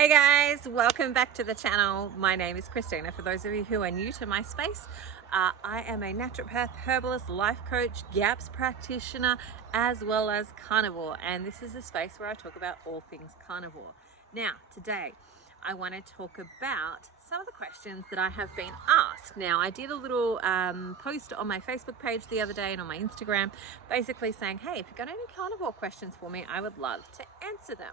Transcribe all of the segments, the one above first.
Hey guys, welcome back to the channel. My name is Christina. For those of you who are new to my space, I am a naturopath, herbalist, life coach, GAPS practitioner, as well as carnivore. And this is a space where I talk about all things carnivore. Now, today, I want to talk about some of the questions that I have been asked. Now, I did a little post on my Facebook page the other day and on my Instagram, basically saying, hey, if you've got any carnivore questions for me, I would love to answer them.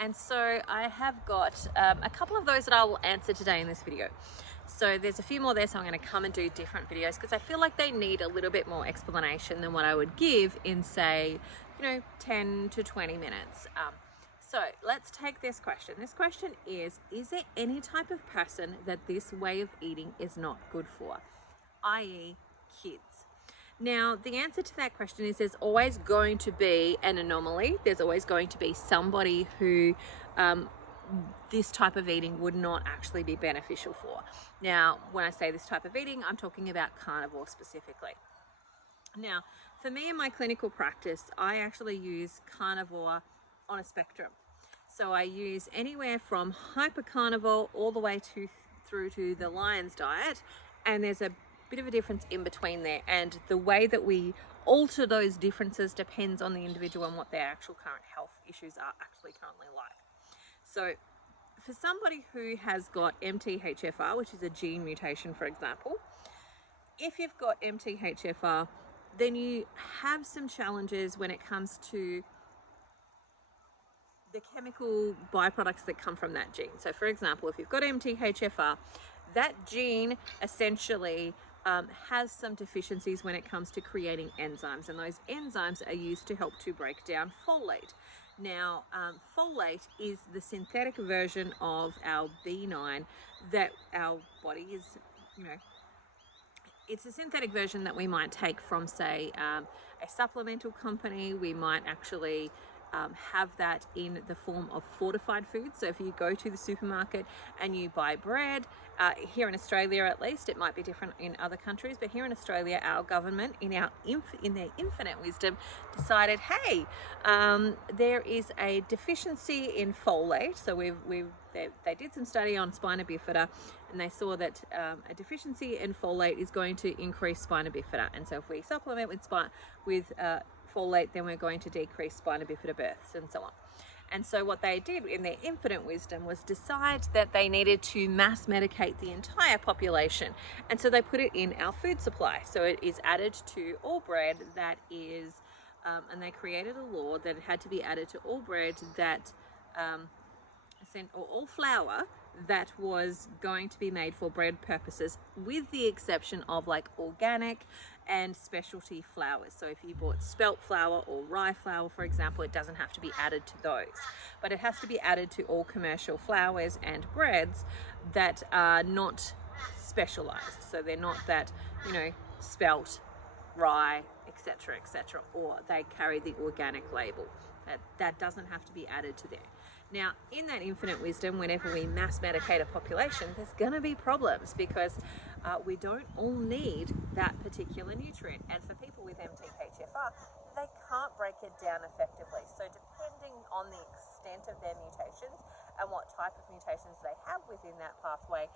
And so I have got a couple of those that I will answer today in this video. So there's a few more there, so I'm going to come and do different videos because I feel like they need a little bit more explanation than what I would give in, say, 10 to 20 minutes. So let's take this question. This question is there any type of person that this way of eating is not good for, i.e. kids? Now, the answer to that question is there's always going to be an anomaly. There's always going to be somebody who this type of eating would not actually be beneficial for. Now, when I say this type of eating, I'm talking about carnivore specifically. Now, for me in my clinical practice, I actually use carnivore on a spectrum. So I use anywhere from hypercarnivore all the way through to the lion's diet, and there's a bit of a difference in between there, and the way that we alter those differences depends on the individual and what their actual current health issues are actually currently like. So for somebody who has got MTHFR, which is a gene mutation, for example, if you've got MTHFR, then you have some challenges when it comes to the chemical byproducts that come from that gene. So for example, if you've got MTHFR, that gene essentially has some deficiencies when it comes to creating enzymes, and those enzymes are used to help to break down folate. Now, folate is the synthetic version of our B9 that our body is, it's a synthetic version that we might take from, say, a supplemental company. We might actually have that in the form of fortified foods. So if you go to the supermarket and you buy bread, here in Australia at least, it might be different in other countries, but here in Australia, our government, in their infinite wisdom, decided, hey, there is a deficiency in folate. So they did some study on spina bifida, and they saw that a deficiency in folate is going to increase spina bifida. And so if we supplement with folate, then we're going to decrease spina bifida births and so on. And so what they did in their infinite wisdom was decide that they needed to mass medicate the entire population. And so they put it in our food supply. So it is added to all bread that is, and they created a law that it had to be added to all bread that, or all flour that was going to be made for bread purposes, with the exception of like organic and specialty flours. So if you bought spelt flour or rye flour, for example, it doesn't have to be added to those, but it has to be added to all commercial flours and breads that are not specialized. So they're not that, spelt, rye, etc., or they carry the organic label. That doesn't have to be added to there. Now, in that infinite wisdom, whenever we mass medicate a population, there's going to be problems because we don't all need that particular nutrient. And for people with MTHFR, they can't break it down effectively. So depending on the extent of their mutations and what type of mutations they have within that pathway,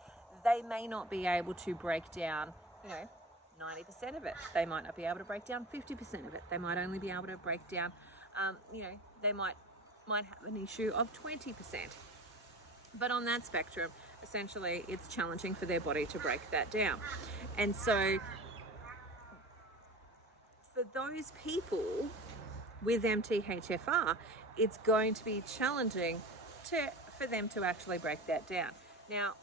they may not be able to break down, 90% of it. They might not be able to break down 50% of it. They might only be able to break down, they might have an issue of 20%. But on that spectrum, essentially, it's challenging for their body to break that down. And so for those people with MTHFR, it's going to be challenging for them to actually break that down. Now,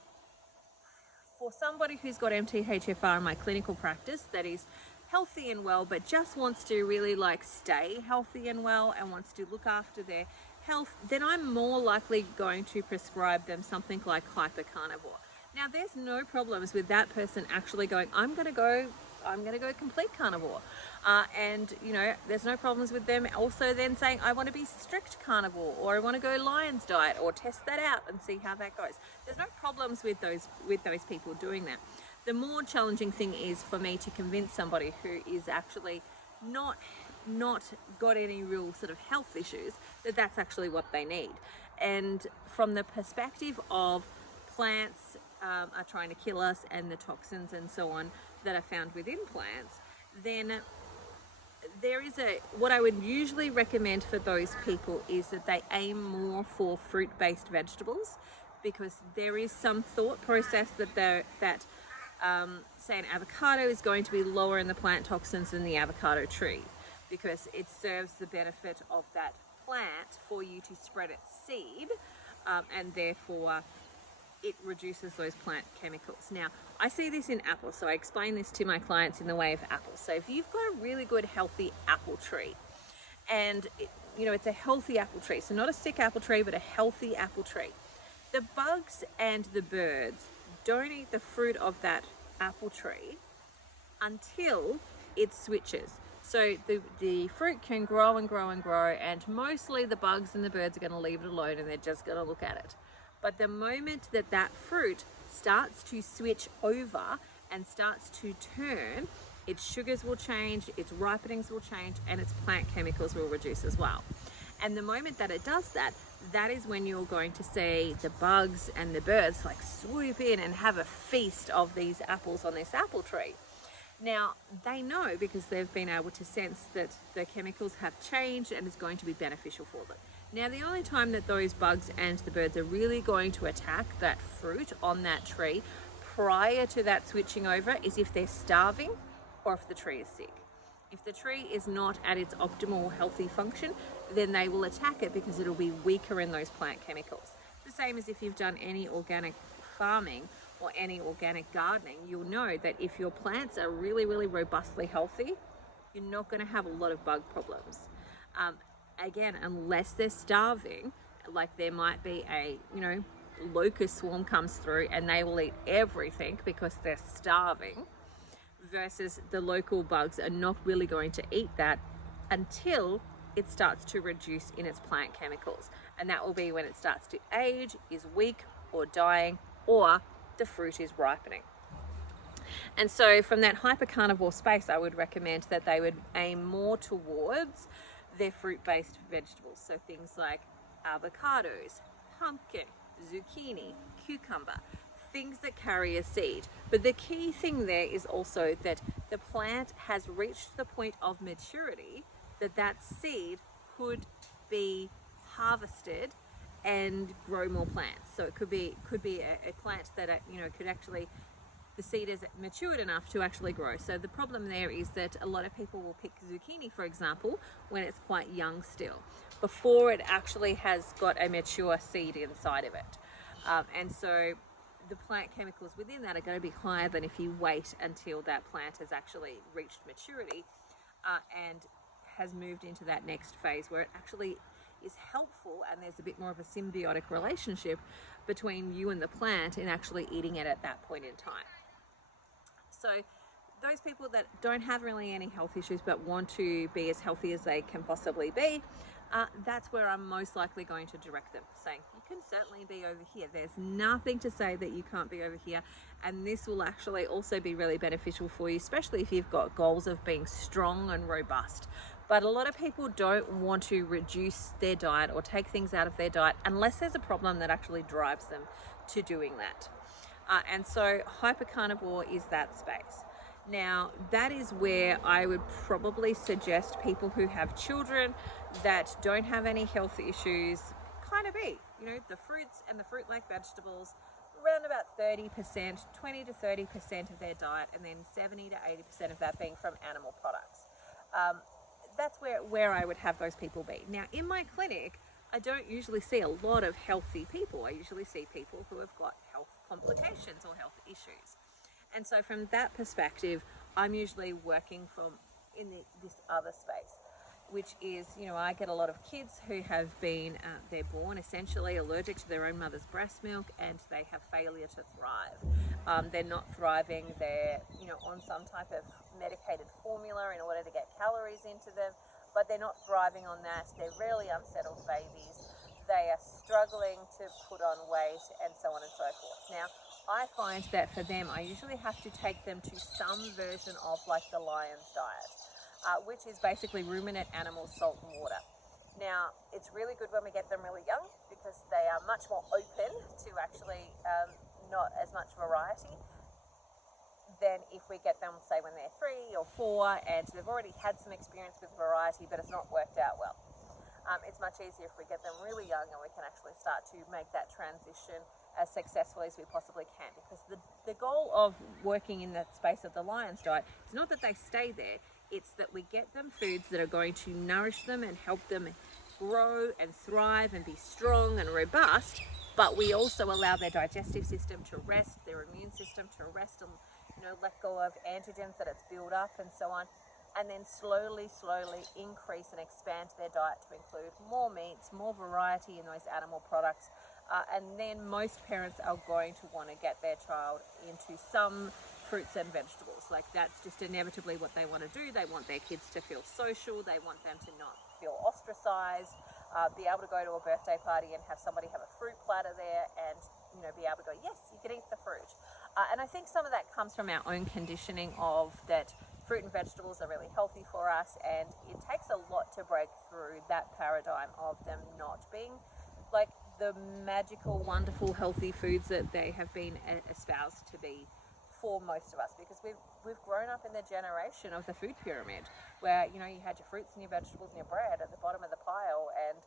for somebody who's got MTHFR in my clinical practice that is healthy and well, but just wants to really stay healthy and well and wants to look after their health, then I'm more likely going to prescribe them something like hypercarnivore. Now, there's no problems with that person actually going, I'm going to go complete carnivore. And there's no problems with them also then saying, I want to be strict carnivore, or I want to go lion's diet, or test that out and see how that goes. There's no problems with those people doing that. The more challenging thing is for me to convince somebody who is actually not got any real sort of health issues that that's actually what they need. And from the perspective of plants are trying to kill us, and the toxins and so on that are found within plants, then there is what I would usually recommend for those people is that they aim more for fruit-based vegetables, because there is some thought process that say an avocado is going to be lower in the plant toxins than the avocado tree, because it serves the benefit of that plant for you to spread its seed, and therefore it reduces those plant chemicals. Now, I see this in apples, so I explain this to my clients in the way of apples. So if you've got a really good healthy apple tree, and it's a healthy apple tree, so not a sick apple tree, but a healthy apple tree, the bugs and the birds don't eat the fruit of that apple tree until it switches. So the fruit can grow and grow and grow, and mostly the bugs and the birds are going to leave it alone and they're just going to look at it. But the moment that fruit starts to switch over and starts to turn, its sugars will change, its ripenings will change, and its plant chemicals will reduce as well. And the moment that it does that, that is when you're going to see the bugs and the birds like swoop in and have a feast of these apples on this apple tree. Now, they know, because they've been able to sense that the chemicals have changed and it's going to be beneficial for them. Now, the only time that those bugs and the birds are really going to attack that fruit on that tree prior to that switching over is if they're starving or if the tree is sick. If the tree is not at its optimal healthy function, then they will attack it because it'll be weaker in those plant chemicals. The same as if you've done any organic farming or any organic gardening, you'll know that if your plants are really, really robustly healthy, you're not going to have a lot of bug problems. Again, unless they're starving, like there might be a, locust swarm comes through and they will eat everything because they're starving, versus the local bugs are not really going to eat that until it starts to reduce in its plant chemicals. And that will be when it starts to age, is weak or dying, or the fruit is ripening. And so from that hypercarnivore space, I would recommend that they would aim more towards their fruit-based vegetables. So things like avocados, pumpkin, zucchini, cucumber, things that carry a seed. But the key thing there is also that the plant has reached the point of maturity that seed could be harvested and grow more plants. So it could be a plant that could actually, the seed is matured enough to actually grow. So the problem there is that a lot of people will pick zucchini, for example, when it's quite young still, before it actually has got a mature seed inside of it. And so the plant chemicals within that are going to be higher than if you wait until that plant has actually reached maturity and has moved into that next phase where it actually is helpful, and there's a bit more of a symbiotic relationship between you and the plant in actually eating it at that point in time. So those people that don't have really any health issues but want to be as healthy as they can possibly be, that's where I'm most likely going to direct them, saying you can certainly be over here. There's nothing to say that you can't be over here, and this will actually also be really beneficial for you, especially if you've got goals of being strong and robust. But a lot of people don't want to reduce their diet or take things out of their diet unless there's a problem that actually drives them to doing that. And so hypercarnivore is that space. Now, that is where I would probably suggest people who have children that don't have any health issues kind of eat, the fruits and the fruit-like vegetables, around about 30%, 20 to 30% of their diet, and then 70 to 80% of that being from animal products. That's where I would have those people be. Now, in my clinic, I don't usually see a lot of healthy people. I usually see people who have got health complications or health issues. And so from that perspective, I'm usually working in this other space, which is, I get a lot of kids who have been, they're born essentially allergic to their own mother's breast milk, and they have failure to thrive. They're not thriving. They're, on some type of medicated formula in order to get calories into them, but they're not thriving on that. They're really unsettled babies. They are struggling to put on weight, and so on and so forth. Now, I find that for them, I usually have to take them to some version of like the lion's diet, which is basically ruminant animals, salt and water. Now, it's really good when we get them really young because they are much more open to actually not as much variety than if we get them, say, when they're 3 or 4 and they've already had some experience with variety, but it's not worked out well. It's much easier if we get them really young and we can actually start to make that transition as successfully as we possibly can, because the goal of working in that space of the Lion's diet is not that they stay there, it's that we get them foods that are going to nourish them and help them grow and thrive and be strong and robust, but we also allow their digestive system to rest, their immune system to rest, and let go of antigens that it's built up and so on, and then slowly increase and expand their diet to include more meats, more variety in those animal products. And then most parents are going to want to get their child into some fruits and vegetables. Like, that's just inevitably what they want to do. They want their kids to feel social. They want them to not feel ostracized, be able to go to a birthday party and have somebody have a fruit platter there and, be able to go, yes, you can eat the fruit. And I think some of that comes from our own conditioning of that fruit and vegetables are really healthy for us, and it takes a lot to break through that paradigm of them not being like the magical, wonderful, healthy foods that they have been espoused to be for most of us, because we've grown up in the generation of the food pyramid where you had your fruits and your vegetables and your bread at the bottom of the pile, and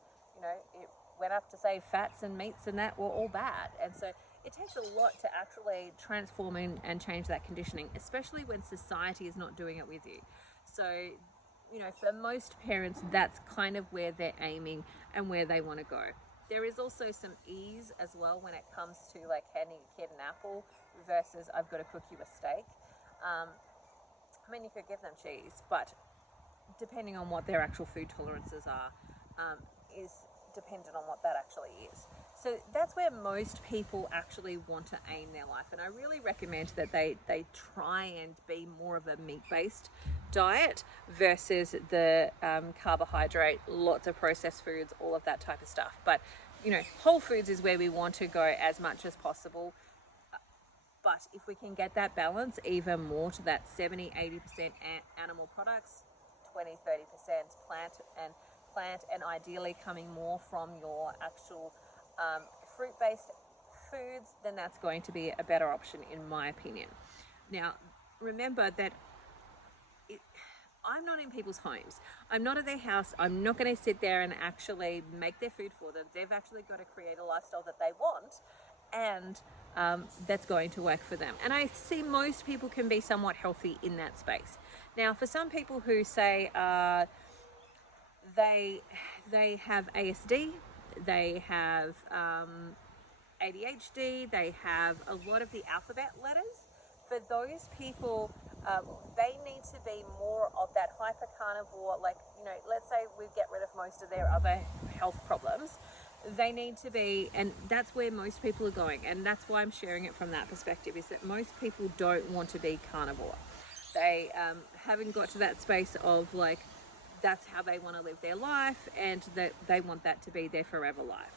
it went up to say fats and meats and that were all bad. And so it takes a lot to actually transform and change that conditioning, especially when society is not doing it with you. So for most parents, that's kind of where they're aiming and where they want to go. There is also some ease as well when it comes to like handing a kid an apple versus I've got to cook you a steak. You could give them cheese, but depending on what their actual food tolerances are, is dependent on what that actually is. So that's where most people actually want to aim their life. And I really recommend that they try and be more of a meat-based diet versus the carbohydrate, lots of processed foods, all of that type of stuff. But, whole foods is where we want to go as much as possible. But if we can get that balance even more to that 70-80% animal products, 20-30% plant, and ideally coming more from your actual fruit-based foods, then that's going to be a better option in my opinion. Now, remember that I'm not in people's homes. I'm not at their house. I'm not going to sit there and actually make their food for them. They've actually got to create a lifestyle that they want, and that's going to work for them. And I see most people can be somewhat healthy in that space. Now, for some people who say they have ASD, they have ADHD, they have a lot of the alphabet letters. For those people, they need to be more of that hyper carnivore, like, let's say we get rid of most of their other health problems. They need to be, and that's where most people are going, and that's why I'm sharing it from that perspective, is that most people don't want to be carnivore. They haven't got to that space of like, that's how they want to live their life, and that they want that to be their forever life.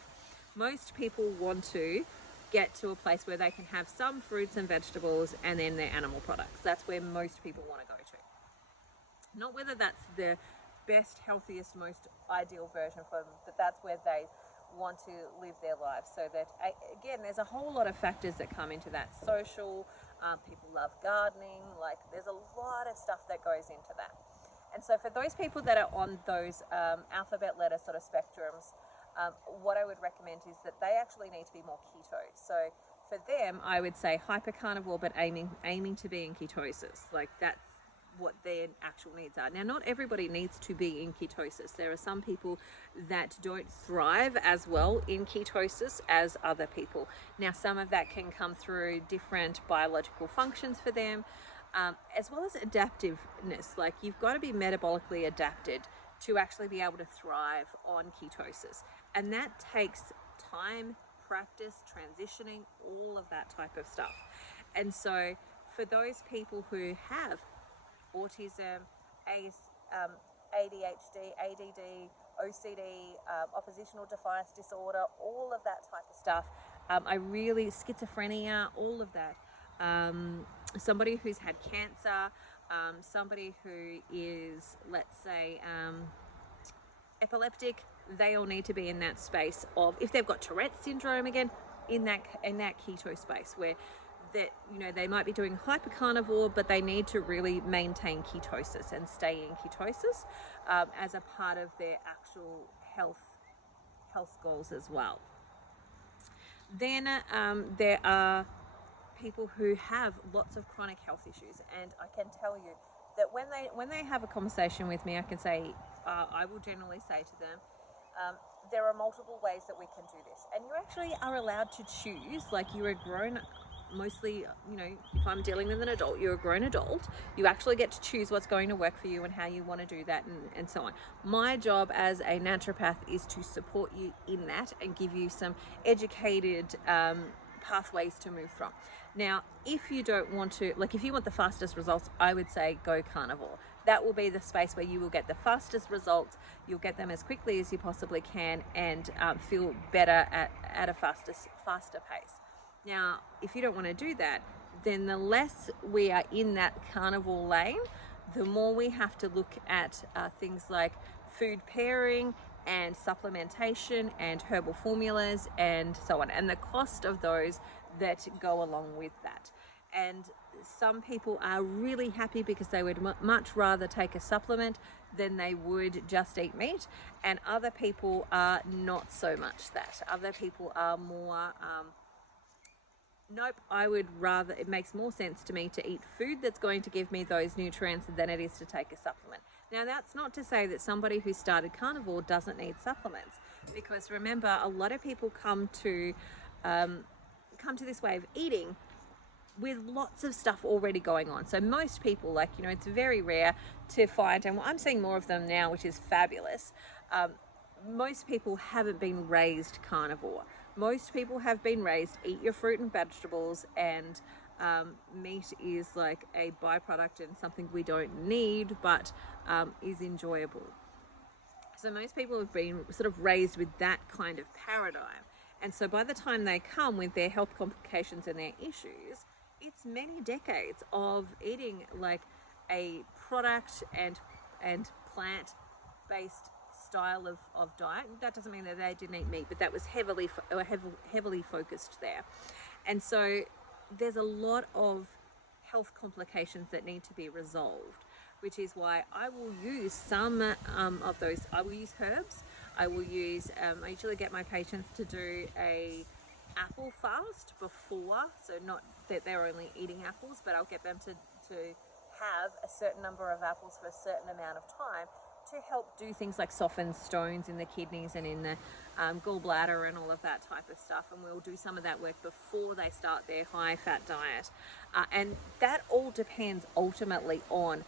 Most people want to get to a place where they can have some fruits and vegetables and then their animal products. That's where most people want to go to. Not whether that's the best, healthiest, most ideal version for them, but that's where they want to live their lives. So that, again, there's a whole lot of factors that come into that. Social, people love gardening, like there's a lot of stuff that goes into that. And so for those people that are on those alphabet letter sort of spectrums, what I would recommend is that they actually need to be more keto. So for them, I would say hypercarnivore, but aiming to be in ketosis. Like, that's what their actual needs are. Now, not everybody needs to be in ketosis. There are some people that don't thrive as well in ketosis as other people. Now, some of that can come through different biological functions for them, as well as adaptiveness. Like, you've got to be metabolically adapted to actually be able to thrive on ketosis. And that takes time, practice, transitioning, all of that type of stuff. And so for those people who have autism, ADHD, ADD, OCD, oppositional defiance disorder, all of that type of stuff, schizophrenia, all of that, somebody who's had cancer, somebody who is, let's say, epileptic, they all need to be in that space of, if they've got Tourette's syndrome, again, in that keto space where that, you know, they might be doing hypercarnivore, but they need to really maintain ketosis and stay in ketosis as a part of their actual health goals as well. Then there are people who have lots of chronic health issues, and I can tell you that when they have a conversation with me, I can say, I will generally say to them, there are multiple ways that we can do this, and you actually are allowed to choose. Like, you're a grown, mostly, you know, if I'm dealing with an adult, you're a grown adult. You actually get to choose what's going to work for you and how you want to do that, and so on. My job as a naturopath is to support you in that and give you some educated pathways to move from. Now, if you don't want to, like, if you want the fastest results, I would say go carnivore. That will be the space where you will get the fastest results. You'll get them as quickly as you possibly can, and feel better at a faster pace. Now, if you don't want to do that, then the less we are in that carnivore lane, the more we have to look at things like food pairing and supplementation and herbal formulas and so on, and the cost of those that go along with that. And some people are really happy because they would much rather take a supplement than they would just eat meat, and other people are not so much that. Other people are more nope, I would rather, it makes more sense to me to eat food that's going to give me those nutrients than it is to take a supplement. Now, that's not to say that somebody who started carnivore doesn't need supplements, because remember, a lot of people come to this way of eating with lots of stuff already going on. So most people, like, you know, it's very rare to find, and I'm seeing more of them now, which is fabulous. Most people haven't been raised carnivore. Most people have been raised, eat your fruit and vegetables, and meat is like a byproduct and something we don't need, but is enjoyable. So most people have been sort of raised with that kind of paradigm. And so by the time they come with their health complications and their issues, it's many decades of eating like a product and plant-based style of diet. That doesn't mean that they didn't eat meat, but that was heavily focused there. And so there's a lot of health complications that need to be resolved, which is why I will use some of those. I will use herbs. I will use, I usually get my patients to do a apple fast before, so not that they're only eating apples, but I'll get them to have a certain number of apples for a certain amount of time to help do things like soften stones in the kidneys and in the gallbladder and all of that type of stuff. And we'll do some of that work before they start their high fat diet. And that all depends ultimately on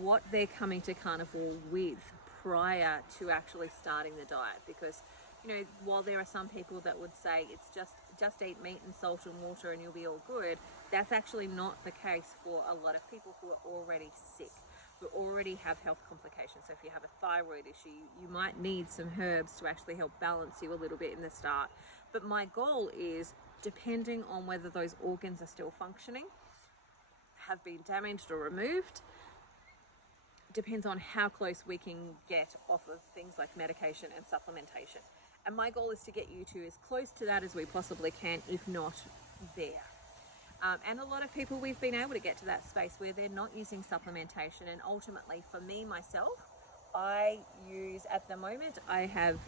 what they're coming to carnivore with prior to actually starting the diet. Because, you know, while there are some people that would say it's just eat meat and salt and water and you'll be all good, that's actually not the case for a lot of people who are already sick, who already have health complications. So if you have a thyroid issue, you might need some herbs to actually help balance you a little bit in the start. But my goal is, depending on whether those organs are still functioning, have been damaged or removed, depends on how close we can get off of things like medication and supplementation. And my goal is to get you to as close to that as we possibly can, if not there. And a lot of people, we've been able to get to that space where they're not using supplementation. And ultimately, for me, myself, I use, at the moment, I have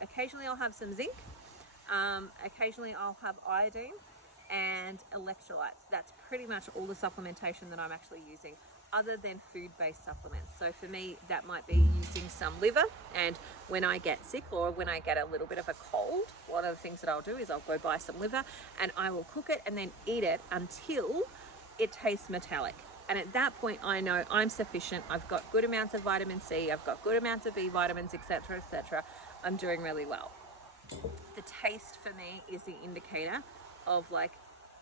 occasionally I'll have some zinc, occasionally I'll have iodine and electrolytes. That's pretty much all the supplementation that I'm actually using, other than food-based supplements. So for me, that might be using some liver, and when I get sick or when I get a little bit of a cold, one of the things that I'll do is I'll go buy some liver and I will cook it and then eat it until it tastes metallic. And at that point, I know I'm sufficient. I've got good amounts of vitamin C, I've got good amounts of B vitamins, etc., etc. I'm doing really well. The taste for me is the indicator of, like,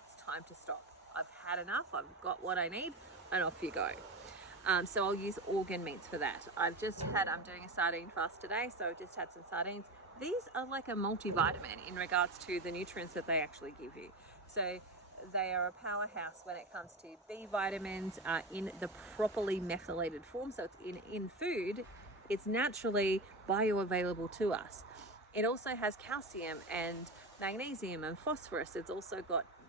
it's time to stop. I've had enough, I've got what I need, and off you go. So I'll use organ meats for that. I'm doing a sardine fast today, so I've just had some sardines. These are like a multivitamin in regards to the nutrients that they actually give you. So they are a powerhouse when it comes to B vitamins in the properly methylated form. So it's in food, It's naturally bioavailable to us. It also has calcium and magnesium and phosphorus. It's also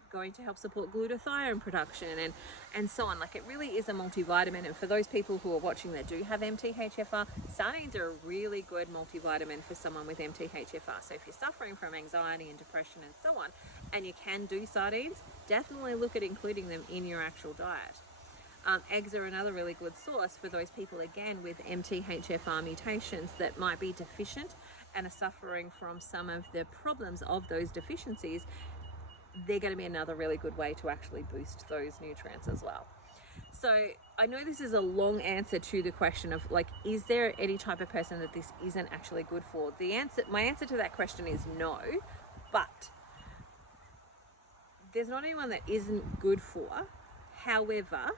going to help support glutathione production and so on. Like, it really is a multivitamin. And for those people who are watching that do have MTHFR, sardines are a really good multivitamin for someone with MTHFR. So if you're suffering from anxiety and depression and so on, and you can do sardines, definitely look at including them in your actual diet. Eggs are another really good source for those people, again, with MTHFR mutations that might be deficient and are suffering from some of the problems of those deficiencies. They're going to be another really good way to actually boost those nutrients as well. So I know this is a long answer to the question of, like, is there any type of person that this isn't actually good for? My answer to that question is no, but there's not anyone that isn't good for. However,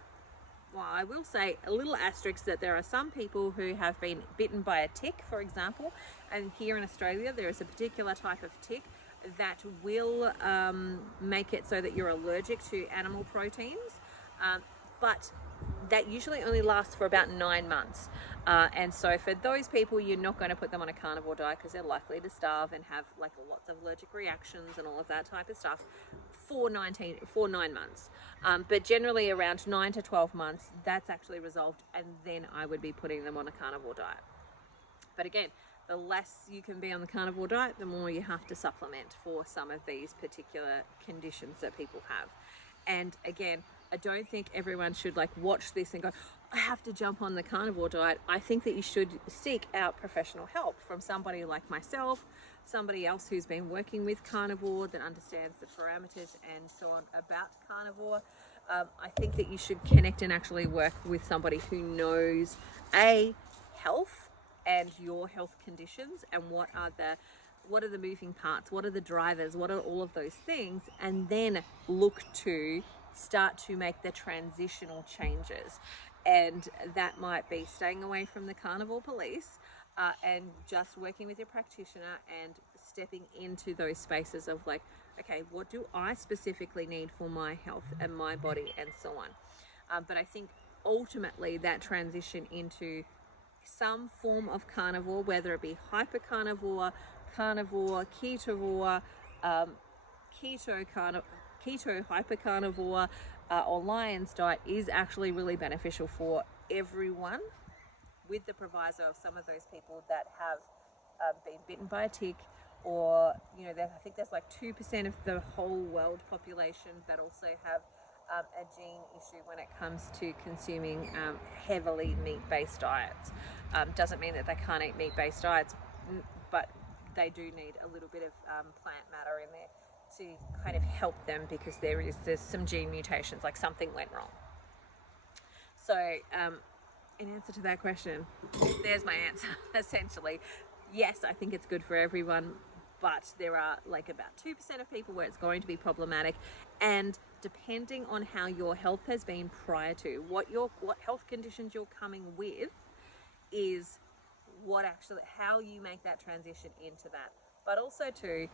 well, I will say a little asterisk that there are some people who have been bitten by a tick, for example, and here in Australia there is a particular type of tick that will make it so that you're allergic to animal proteins, but that usually only lasts for about 9 months. And so for those people, you're not going to put them on a carnivore diet because they're likely to starve and have like lots of allergic reactions and all of that type of stuff for 9 months. But generally around 9 to 12 months, that's actually resolved, and then I would be putting them on a carnivore diet. But again, the less you can be on the carnivore diet, the more you have to supplement for some of these particular conditions that people have. And again, I don't think everyone should like watch this and go, I have to jump on the carnivore diet. I think that you should seek out professional help from somebody like myself, somebody else who's been working with carnivore, that understands the parameters and so on about carnivore. I think that you should connect and actually work with somebody who knows health and your health conditions, and what are the moving parts, what are the drivers, what are all of those things, and then look to start to make the transitional changes. And that might be staying away from the carnivore police and just working with your practitioner and stepping into those spaces of like, okay, what do I specifically need for my health and my body and so on. But I think ultimately that transition into some form of carnivore, whether it be hypercarnivore, carnivore, ketovore, keto hypercarnivore, or Lion's diet, is actually really beneficial for everyone, with the proviso of some of those people that have been bitten by a tick, or I think there's like 2% of the whole world population that also have a gene issue when it comes to consuming heavily meat-based diets. Doesn't mean that they can't eat meat-based diets, but they do need a little bit of plant matter in there to kind of help them, because there's some gene mutations, like something went wrong. So in answer to that question, there's my answer. Essentially, yes, I think it's good for everyone, but there are like about 2% of people where it's going to be problematic. And depending on how your health has been prior to, what health conditions you're coming with, is how you make that transition into that. But also too,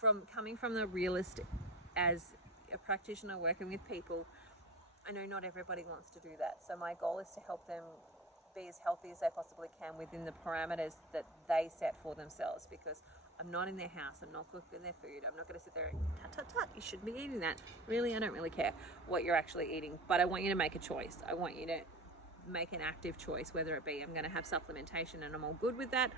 from coming from the realist as a practitioner working with people, I know not everybody wants to do that. So my goal is to help them be as healthy as they possibly can within the parameters that they set for themselves, because I'm not in their house, I'm not cooking their food, I'm not going to sit there and tut, you shouldn't be eating that. Really, I don't really care what you're actually eating, but I want you to make a choice. I want you to make an active choice, whether it be I'm going to have supplementation and I'm all good with that,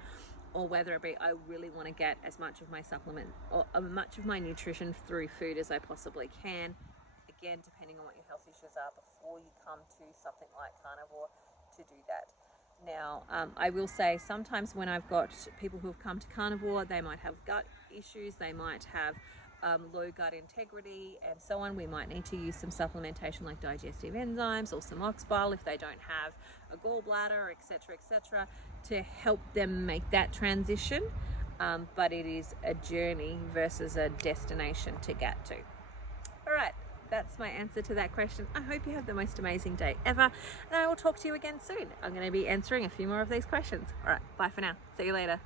or whether it be I really want to get as much of my supplement or much of my nutrition through food as I possibly can. Again, depending on what your health issues are before you come to something like carnivore, to do that. Now, I will say sometimes when I've got people who have come to carnivore, they might have gut issues, they might have low gut integrity and so on. We might need to use some supplementation like digestive enzymes or some ox bile if they don't have a gallbladder, etc., to help them make that transition. But it is a journey versus a destination to get to. All right. That's my answer to that question. I hope you have the most amazing day ever, and I will talk to you again soon. I'm going to be answering a few more of these questions. All right, bye for now. See you later.